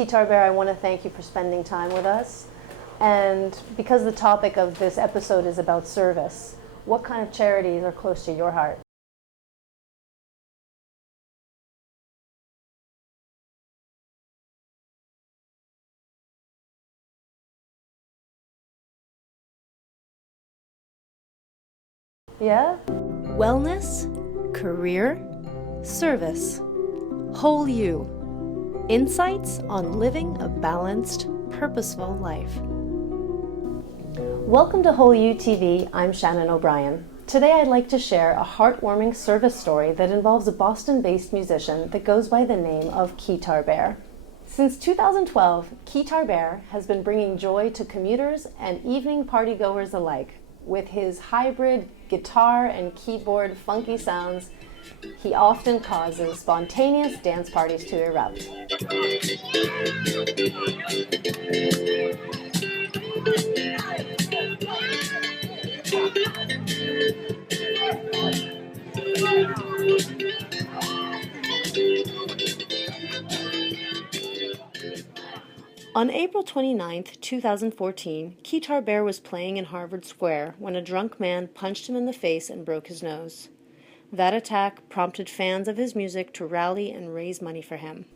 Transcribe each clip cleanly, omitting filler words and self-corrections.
Keytar Bear, I want to thank you for spending time with us. And because the topic of this episode is about service, what kind of charities are close to your heart? Yeah? Wellness, career, service. Whole You. Insights on living a balanced, purposeful life. Welcome to Whole You TV. I'm Shannon O'Brien. Today I'd like to share a heartwarming service story that involves a Boston-based musician that goes by the name of Keytar Bear. Since 2012, Keytar Bear has been bringing joy to commuters and evening partygoers alike. With his hybrid guitar and keyboard funky sounds, he often causes spontaneous dance parties to erupt. On April 29, 2014, Keytar Bear was playing in Harvard Square when a drunk man punched him in the face and broke his nose. That attack prompted fans of his music to rally and raise money for him.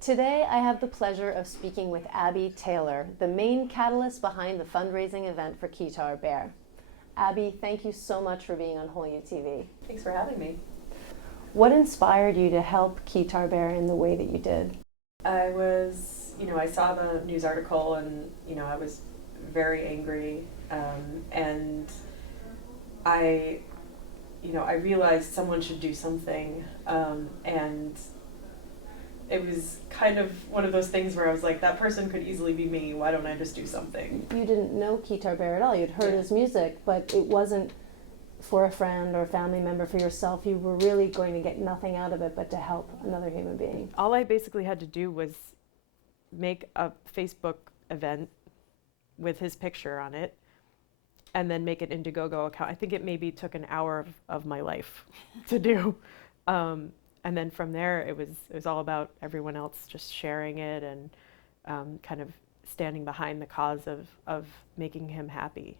Today, I have the pleasure of speaking with Abby Taylor, the main catalyst behind the fundraising event for Keytar Bear. Abby, thank you so much for being on Whole You TV. Thanks for having me. What inspired you to help Keytar Bear in the way that you did? I saw the news article and, I was very angry. And I realized someone should do something. And it was kind of one of those things where I was like, that person could easily be me. Why don't I just do something? You didn't know Keytar Bear at all. You'd heard his music, but it wasn't for a friend or a family member, for yourself. You were really going to get nothing out of it but to help another human being. All I basically had to do was make a Facebook event with his picture on it and then make an Indiegogo account. I think it maybe took an hour of my life to do. And then from there, it was all about everyone else just sharing it and kind of standing behind the cause of making him happy.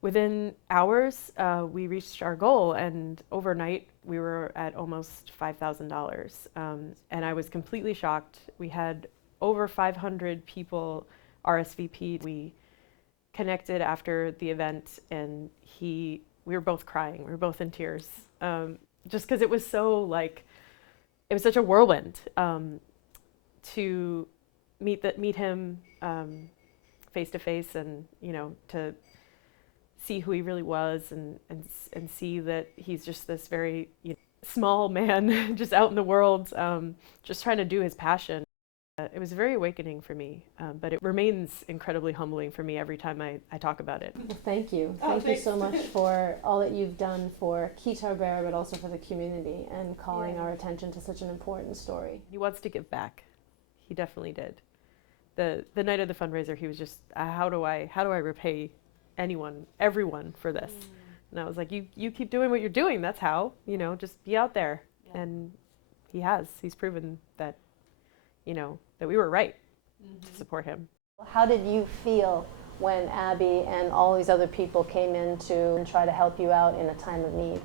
Within hours, we reached our goal, and overnight, we were at almost $5,000. And I was completely shocked. We had over 500 people RSVP'd. We connected after the event, and we were both crying. We were both in tears, just because it was it was such a whirlwind to meet him face to face, and to see who he really was, and see that he's just this very small man just out in the world, just trying to do his passion. It was very awakening for me, but it remains incredibly humbling for me every time I talk about it. Well, thank you. Thank you so much for all that you've done for Keytar Bear, but also for the community, and calling our attention to such an important story. He wants to give back. He definitely did. The night of the fundraiser, he was just, how do I repay everyone for this? And I was like, you keep doing what you're doing. That's how, just be out there. Yeah. And he's proven that, that we were right to support him. How did you feel when Abby and all these other people came in to try to help you out in a time of need?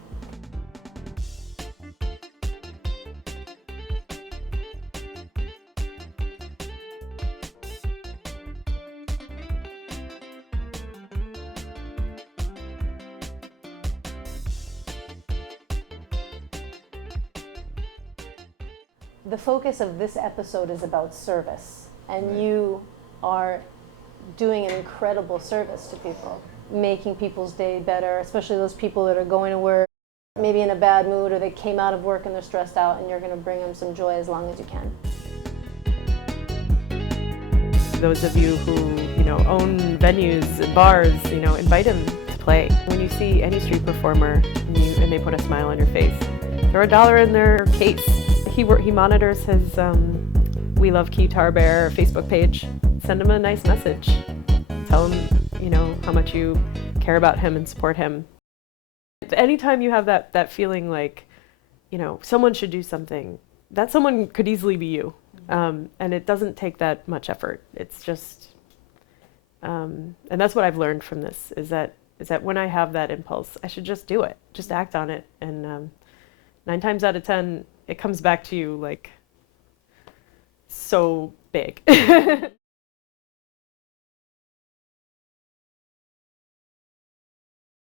The focus of this episode is about service, and you are doing an incredible service to people, making people's day better, especially those people that are going to work maybe in a bad mood, or they came out of work and they're stressed out, and you're going to bring them some joy as long as you can. Those of you who own venues and bars, invite him to play. When you see any street performer and they put a smile on your face, throw $1 in their case. He monitors his We Love Keytar Bear Facebook page. Send him a nice message. Tell him, how much you care about him and support him. Anytime you have that feeling like, someone should do something, that someone could easily be you. And it doesn't take that much effort. It's just, and that's what I've learned from this, is that when I have that impulse, I should just do it, just act on it. And 9 times out of 10, it comes back to you like so big.